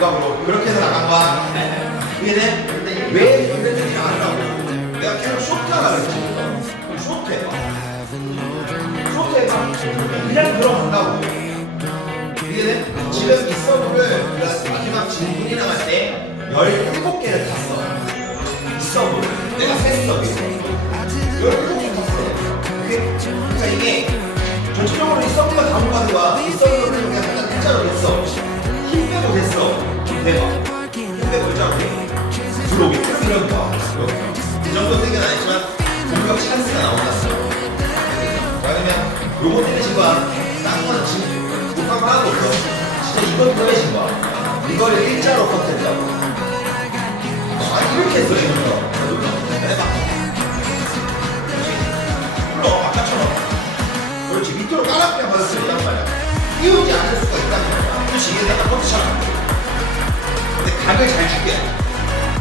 육각으로 그렇게 해서 나간 거야 이해돼? 근데 왜 현대적이 나왔다고 내가 계속 쇼트하라 그랬지 쇼트해봐 쇼트해봐 그냥 들어간다고 이해돼? 지금 이 서브를 마지막 진분이 나갈 때 17개를 탔어 이 서브 내가 세 서브에서 17개 탔어 그게 그러니까 이게 전체적으로 이 서브가 감옥가는 거야 이 서브를 그냥 약간 일자로 됐어 힘 빼고 됐어 대박 힘 빼고 일자로 돼 들어오게 이런 거. 이 정도 세계는 아니지만 공격 찬스가 나온다. 왜냐면 요거 때리신 거야. 딴 거는 지금 못한 거 하나도 없어. 진짜 이걸 때리신 거야. 이걸 일자로 커트했다고. 아 이렇게 했어 지금 거. 해 받을 수 있단 말이야. 띄우지 않을 수가 있단 말이야. 이게 내가 커트잖아. 근데 각을 잘 줄게.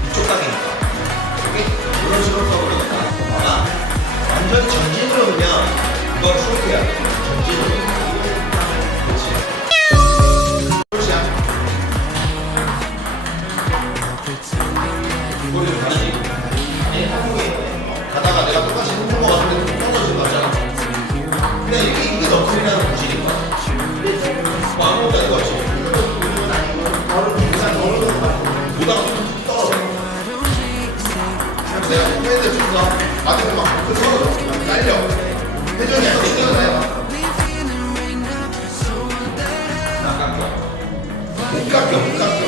이쪽 각이니까. 내가 후배들 준다. 맞으면 막그 떨어져. 날려. 회전이 약간 나요. 나 깎여. 못 깎여, 못 깎여.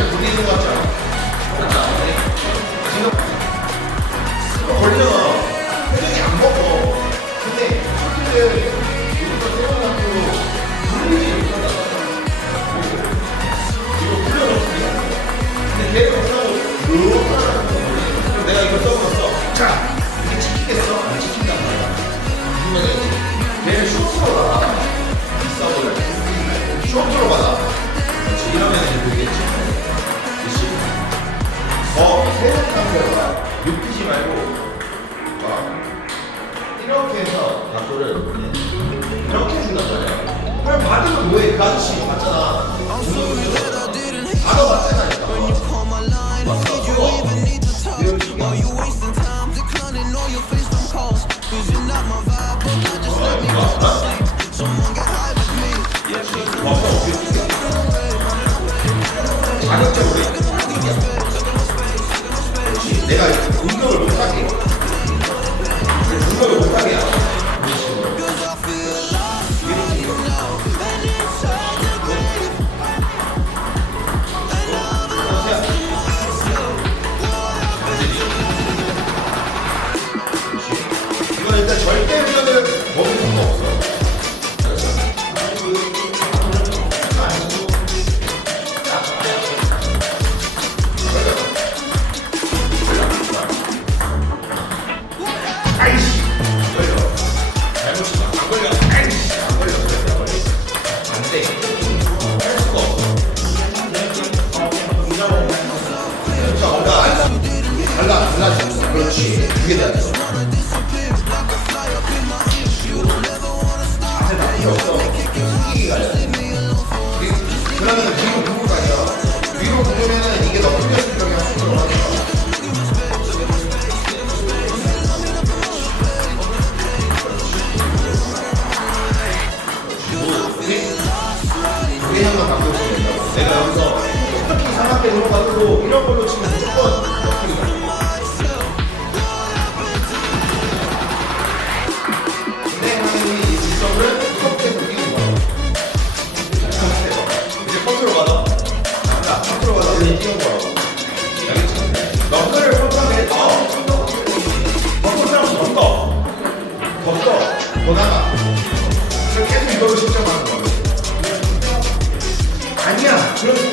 약간 이거 걸리잖아. 회전이 안 먹어. 근데 쇼트를 각도가 눕히지 말고 어, 이렇게 해서 각도를 이렇게 말이야. 그럼 맞으면 뭐해? 그 아저씨 맞잖아. 바로 맞잖아. 달라 달라졌어 그렇 그래서 계속 이걸로 실점하는 거야. 아니야 그런